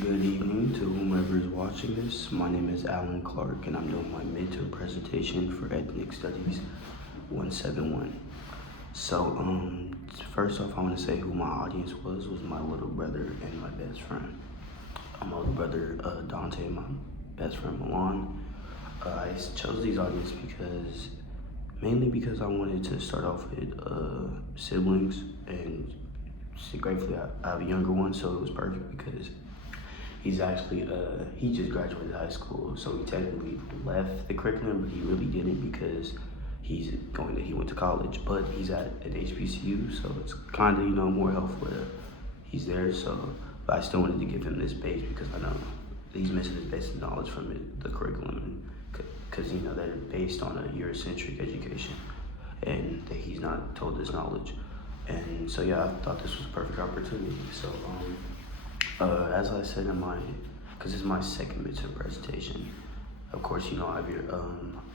Good evening to whomever is watching this. My name is Alan Clark and I'm doing my midterm presentation for Ethnic Studies 171. So, first off, I want to say who my audience was my little brother and my best friend. My little brother Dante and my best friend Milan. I chose these audience mainly because I wanted to start off with siblings, and gratefully I have a younger one, so it was perfect because he's actually he just graduated high school, so he technically left the curriculum, but he really didn't because he went to college, but he's at an HBCU, so it's kind of more helpful that he's there. So, but I still wanted to give him this base because I know he's missing his basic knowledge from the curriculum, because they're based on a Eurocentric education, and that he's not told this knowledge. And so yeah, I thought this was a perfect opportunity. So as I said because this is my second midterm presentation. Of course, I have your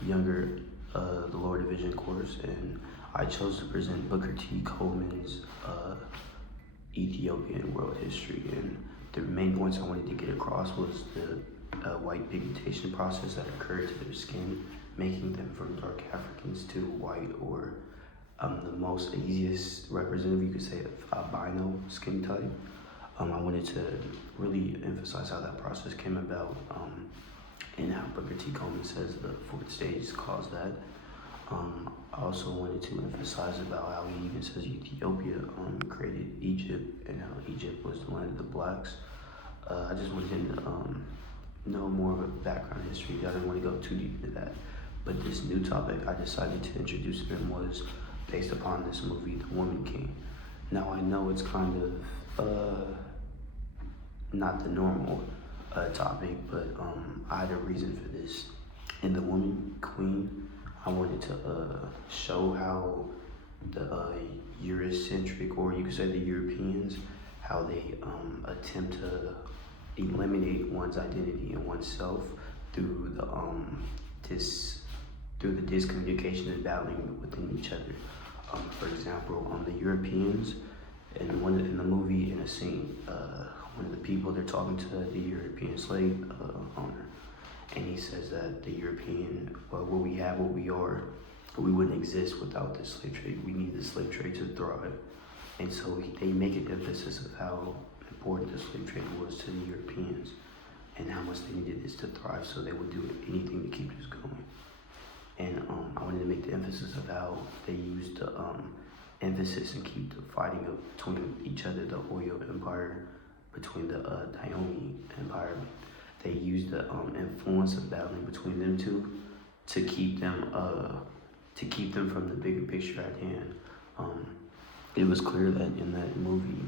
younger, the lower division course, and I chose to present Booker T. Coleman's Ethiopian world history. And the main points I wanted to get across was the white pigmentation process that occurred to their skin, making them from dark Africans to white, or the most easiest representative you could say of albino skin type. I wanted to really emphasize how that process came about, and how Booker T. Coleman says the fourth stage caused that. I also wanted to emphasize about how he even says Ethiopia created Egypt, and how Egypt was the land of the blacks. I just wanted him to know more of a background history. I didn't want to go too deep into that. But this new topic I decided to introduce him was based upon this movie, The Woman King. Now I know it's kind of not the normal topic, but I had a reason for this. In The Woman Queen, I wanted to show how the Eurocentric, or you could say the Europeans, how they attempt to eliminate one's identity and oneself through the discommunication and battling within each other. For example, the Europeans, in the movie, in a scene, one of the people, they're talking to the European slave owner, and he says that the European, well, what we have, what we are, we wouldn't exist without this slave trade. We need the slave trade to thrive. And so they make an emphasis of how important the slave trade was to the Europeans, and how much they needed this to thrive, so they would do anything to keep this going. And I wanted to make the emphasis of how they used the emphasis and keep the fighting between each other, the Oyo Empire, between the Dayome Empire. They used the influence of battling between them two to keep them from the bigger picture at hand. It was clear that in that movie,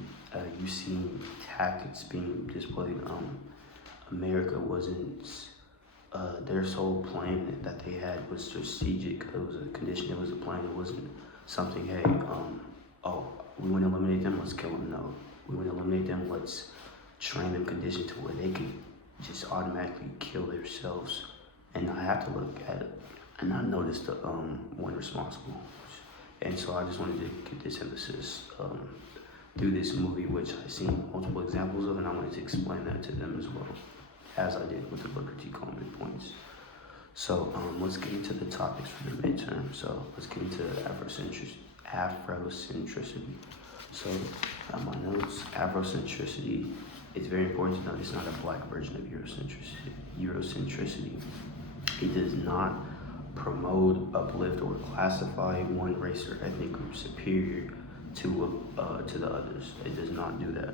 you see tactics being displayed. America wasn't, their sole plan that they had was strategic. It was a condition, it was a plan. It wasn't something, hey, we want to eliminate them, let's kill them. No, we want to eliminate them, let's train them, conditioned to where they could just automatically kill themselves and not have to look at it and not notice the one responsible. And so I just wanted to get this emphasis through this movie, which I've seen multiple examples of, and I wanted to explain that to them as well, as I did with the Booker T. Coleman points. So let's get into the topics for the midterm. So let's get into Afrocentricity. So my notes, Afrocentricity, it's very important to know it's not a black version of Eurocentricity. It does not promote, uplift, or classify one race or ethnic group superior to the others. It does not do that.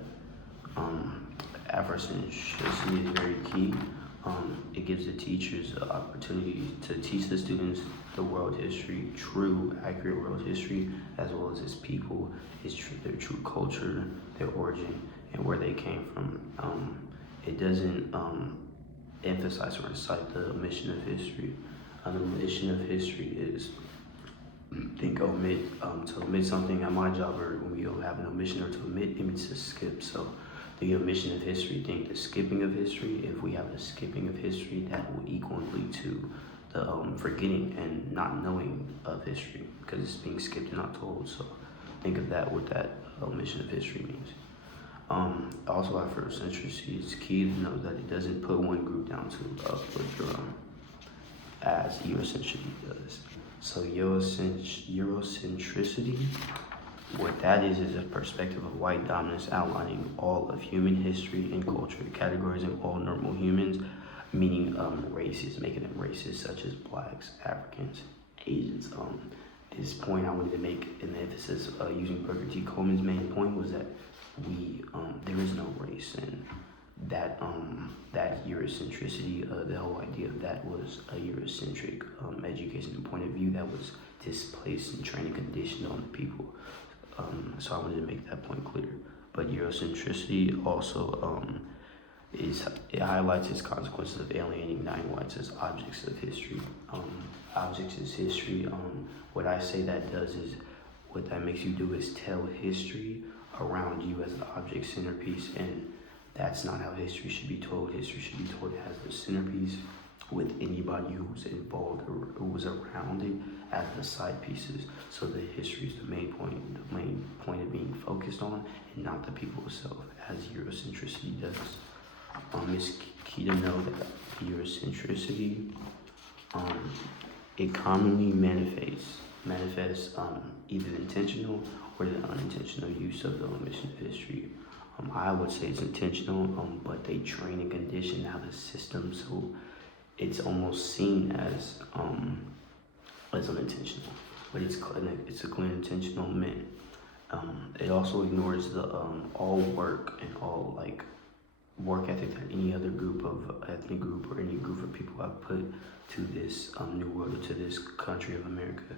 Afrocentricity is very key. It gives the teachers the opportunity to teach the students the world history, true, accurate world history, as well as its people, their true culture, their origin, and where they came from. It doesn't emphasize or incite the omission of history. The mission of history is to omit something at my job, or when we have an omission, or to omit, it means to skip. So the omission of history, think the skipping of history. If we have a skipping of history, that will equally lead to the forgetting and not knowing of history, because it's being skipped and not told. So think of that, what that omission of history means. Also, Afrocentricity, it's key to know that it doesn't put one group down to as Eurocentricity does. So Eurocentricity, what that is a perspective of white dominance outlining all of human history and culture, categorizing all normal humans, meaning races, making them races such as blacks, Africans, Asians. This point I wanted to make an emphasis using Booker T. Coleman's main point was that there is no race, and that Eurocentricity, the whole idea of that was a Eurocentric education and point of view that was displaced and trained and conditioned on the people. So I wanted to make that point clear. But Eurocentricity also it highlights its consequences of alienating non-whites as objects of history. Objects is history. What I say that does is, what that makes you do is tell history around you as the object centerpiece, and that's not how history should be told. History should be told as the centerpiece, with anybody who was involved or who was around it as the side pieces. So the history is the main point of being focused on, and not the people itself, as Eurocentricity does. It's key to know that Eurocentricity, it commonly manifests either the intentional or the unintentional use of the omission of history. I would say it's intentional, but they train and condition how the system, so it's almost seen as unintentional, but it's a clear intentional meant. It also ignores the all work and all work ethic that any other group of ethnic group or any group of people have put to this new world or to this country of America.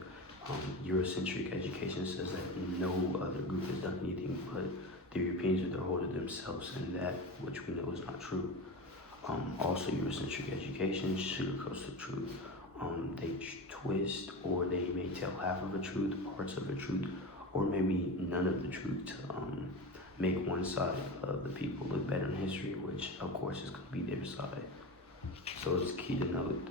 Eurocentric education says that no other group has done anything but the Europeans are the hold of themselves, and that which we know is not true. Also, Eurocentric education sugarcoats the truth. They twist, or they may tell half of a truth, parts of the truth, or maybe none of the truth to make one side of the people look better in history, which of course is going to be their side. So it's key to note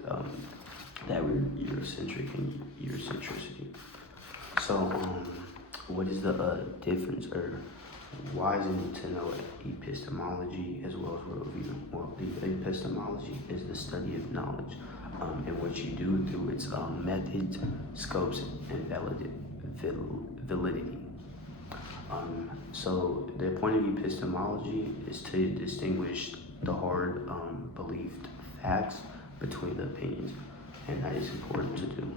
that we're Eurocentric and Eurocentricity. So what is the difference, or why is it need to know epistemology as well as worldview? Well, the epistemology is the study of knowledge, and what you do through its methods, scopes, and validity. So the point of epistemology is to distinguish the hard believed facts between the opinions, and that is important to do.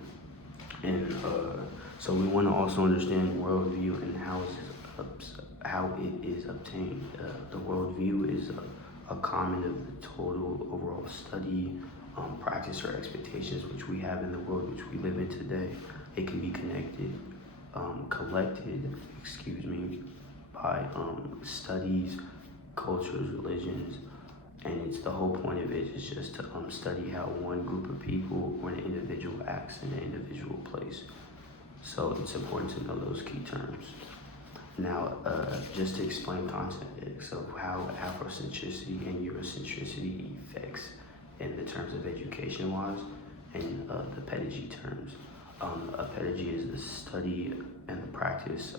And so we want to also understand worldview and how it is obtained. The worldview is a comment of the total overall study, practice, or expectations which we have in the world which we live in today. It can be collected by studies, cultures, religions, and it's the whole point of it is just to study how one group of people or an individual acts in an individual place. So it's important to know those key terms. Now, just to explain context of how Afrocentricity and Eurocentricity affects in the terms of education-wise and the pedagogy terms. A pedagogy is the study and the practice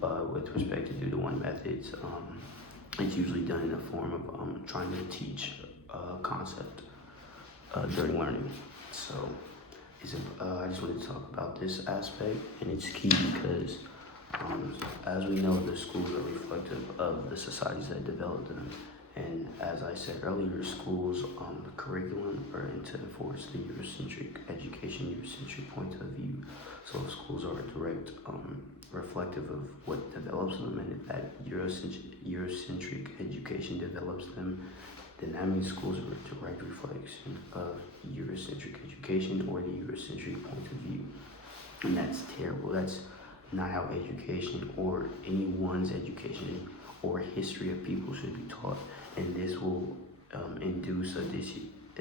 with respect to do the one methods. It's usually done in the form of trying to teach a concept during learning. So I just wanted to talk about this aspect, and it's key because as we know, the schools are reflective of the societies that develop them. And as I said earlier, schools, the curriculum are to enforce the Eurocentric education, Eurocentric point of view. So if schools are a direct reflective of what develops them, and if that Eurocentric education develops them, then that means schools are a direct reflection of Eurocentric education or the Eurocentric point of view. And that's terrible. That's not how education or anyone's education or history of people should be taught, and this will induce a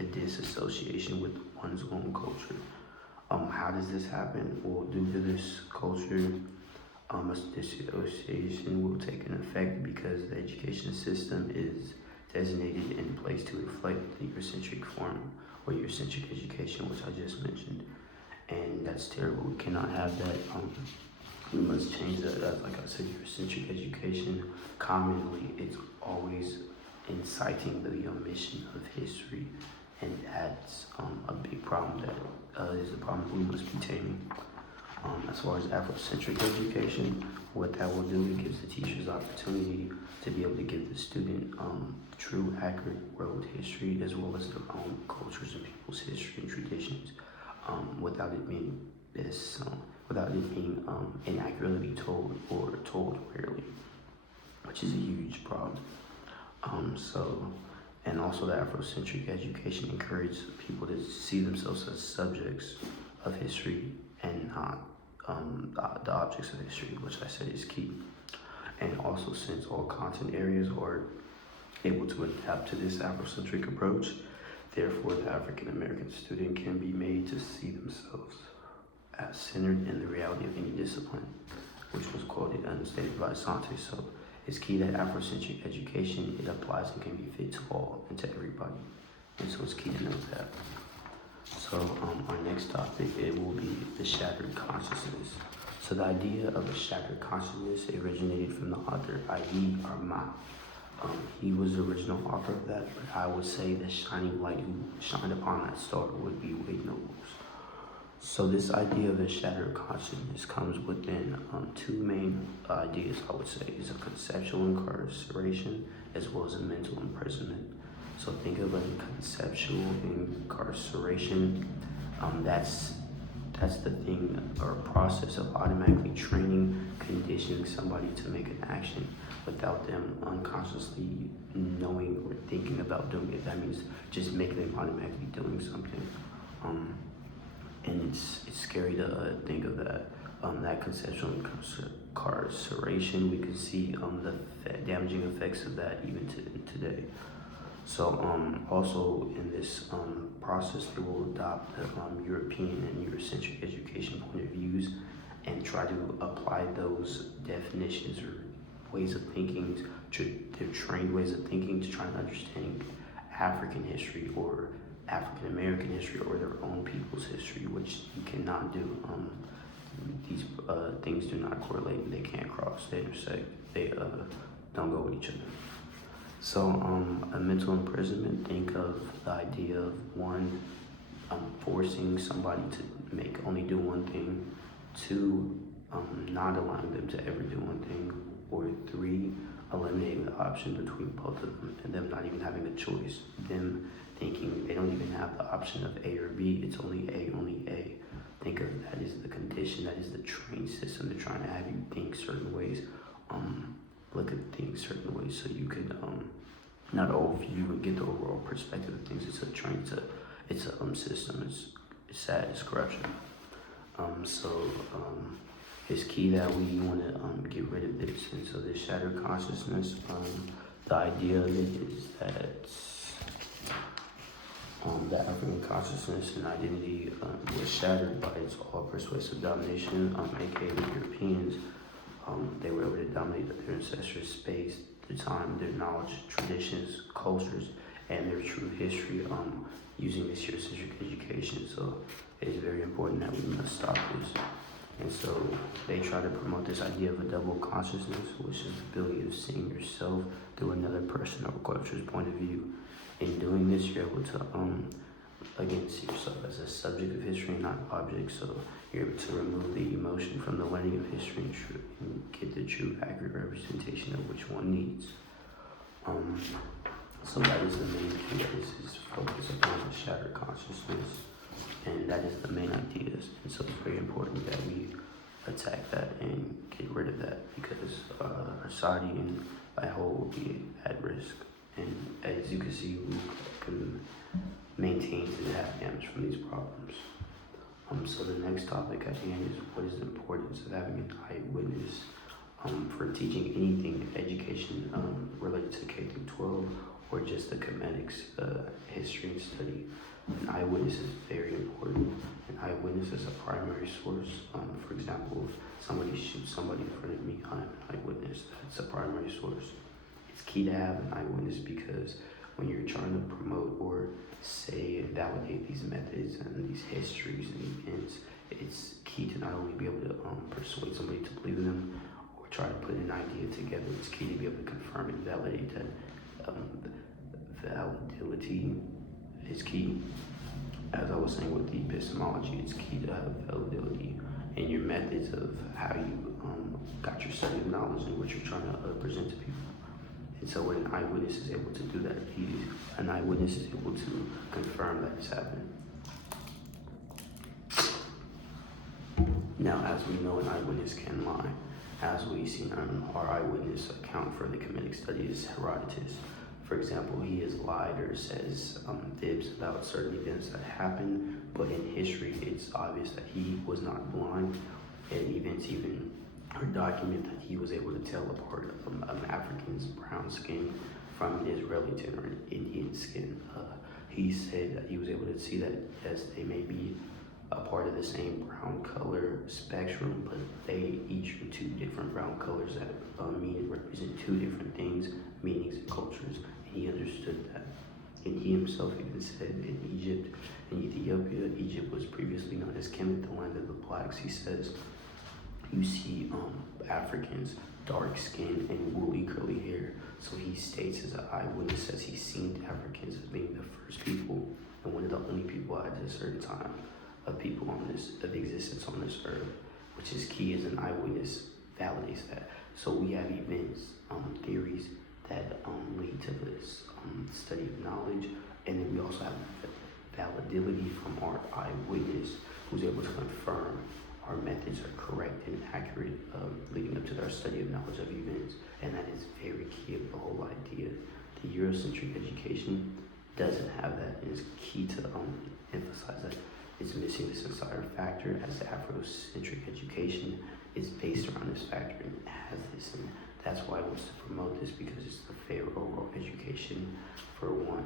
disassociation with one's own culture. How does this happen? Well, due to this culture, a disassociation will take an effect because the education system is designated and placed to reflect the Eurocentric form or Eurocentric education, which I just mentioned, and that's terrible. We cannot have that. We must change that. Like I said, Eurocentric education, commonly, it's always inciting the omission of history, and that's a big problem that is a problem we must be taming. As far as Afrocentric education, what that will do, it gives the teachers the opportunity to be able to give the student true, accurate world history as well as their own cultures and people's history and traditions, without it being this, without it being inaccurately told or told rarely, which is a huge problem. And also the Afrocentric education encourages people to see themselves as subjects of history and not the objects of history, which I said is key. And also, since all content areas are able to adapt to this Afrocentric approach, therefore the African American student can be made to see themselves as centered in the reality of any discipline, which was quoted and stated by Asante. So it's key that Afrocentric education, it applies and can be fit to all and to everybody. And so it's key to know that. So our next topic, it will be the shattered consciousness. So the idea of a shattered consciousness originated from the author I.E. Arma. He was the original author of that, but I would say the shining light who shined upon that star would be Wade Nobles. So this idea of a shattered consciousness comes within two main ideas, I would say, is a conceptual incarceration as well as a mental imprisonment. So think of a conceptual incarceration. That's the thing or process of automatically training, conditioning somebody to make an action without them unconsciously knowing or thinking about doing it. That means just making them automatically doing something. And it's scary to think of that. That conceptual incarceration, we can see the damaging effects of that even today. So also in this process, they will adopt the European and Eurocentric education point of views and try to apply those definitions or ways of thinking, their trained ways of thinking, to try to understand African history or African American history or their own people's history, which you cannot do. These things do not correlate, they can't cross, they intersect, they don't go with each other. So a mental imprisonment, think of the idea of one, forcing somebody to only do one thing, two, not allowing them to ever do one thing, or three, eliminating the option between both of them and them not even having a choice, them thinking they don't even have the option of A or B, it's only A, only A. Think of that as the condition, that is the trained system. They're trying to have you think certain ways, look at things certain ways, so you could not overview and get the overall perspective of things. It's a train, it's a system. It's sad, it's corruption. It's key that we want to get rid of this. And so this shattered consciousness, the idea of it is that the African consciousness and identity was shattered by its all-persuasive domination, aka the Europeans. They were able to dominate their ancestors' space, their time, their knowledge, traditions, cultures, and their true history using this Eurocentric education. So it is very important that we must stop this. And so they try to promote this idea of a double consciousness, which is the ability of seeing yourself through another person or culture's point of view. In doing this, you're able to, again, see yourself as a subject of history, not an object. So you're able to remove the emotion from the learning of history and get the true, accurate representation of which one needs. So that is the main thing that this is focused upon, the shattered consciousness. And that is the main ideas. And so it's very important that we attack that and get rid of that, because our society and by whole will be at risk. And as you can see, we can maintain to have damage from these problems. So the next topic at hand is what is the importance of having an eyewitness for teaching anything, education related to K through 12 or just the comedics, history and study. An eyewitness is very important. An eyewitness is a primary source. For example, if somebody shoots somebody in front of me, I'm an eyewitness. That's a primary source. It's key to have an eyewitness because when you're trying to promote or say and validate these methods and these histories and events. It's key to not only be able to persuade somebody to believe in them or try to put an idea together. It's key to be able to confirm and validate that. Validity is key. As I was saying with the epistemology, it's key to have validity in your methods of how you got your study of knowledge and what you're trying to present to people. And so when an eyewitness is able to do that, an eyewitness is able to confirm that it's happened. Now, as we know, an eyewitness can lie. As we see our eyewitness account for the Kemetic study is Herodotus. For example, he has lied or says fibs about certain events that happened, but in history, it's obvious that he was not blind, and events even document that he was able to tell apart an African's brown skin from an Israeli or an Indian skin. He said that he was able to see that, yes, they may be a part of the same brown color spectrum, but they each are two different brown colors that represent two different things, meanings, and cultures. And he understood that. And he himself even said in Egypt, in Ethiopia, Egypt was previously known as Kemet, the land of the blacks. He says, you see Africans, dark skin and woolly curly hair. So he states as an eyewitness, says he's seen Africans as being the first people and one of the only people at a certain time of people of existence on this earth, which is key as an eyewitness validates that. So we have events, theories that lead to this study of knowledge, and then we also have validity from our eyewitness who's able to confirm our methods are correct and accurate leading up to our study of knowledge of events, and that is very key of the whole idea. The Eurocentric education doesn't have that, and it's key to emphasize that it's missing this entire factor, as the Afrocentric education is based around this factor and it has this, and that's why I want to promote this, because it's the fair overall education for one.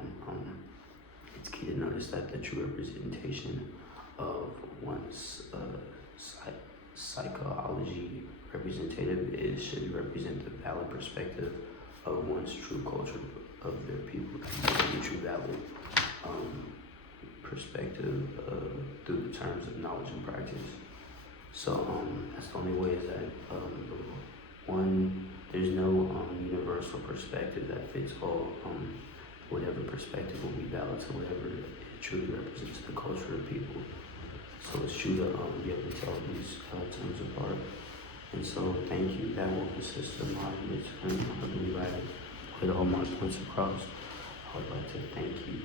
It's key to notice that the true representation of one's psychology representative should represent the valid perspective of one's true culture of their people, the true valid perspective through the terms of knowledge and practice. So that's the only way, is that there's no universal perspective that fits all. Whatever perspective will be valid to whatever it truly represents the culture of people. So it's true to be able to tell these terms apart. And so thank you. That will consist of my midterm. I believe I put all my points across. I would like to thank you.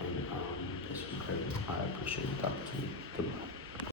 And this was great. I appreciate the opportunity. Goodbye.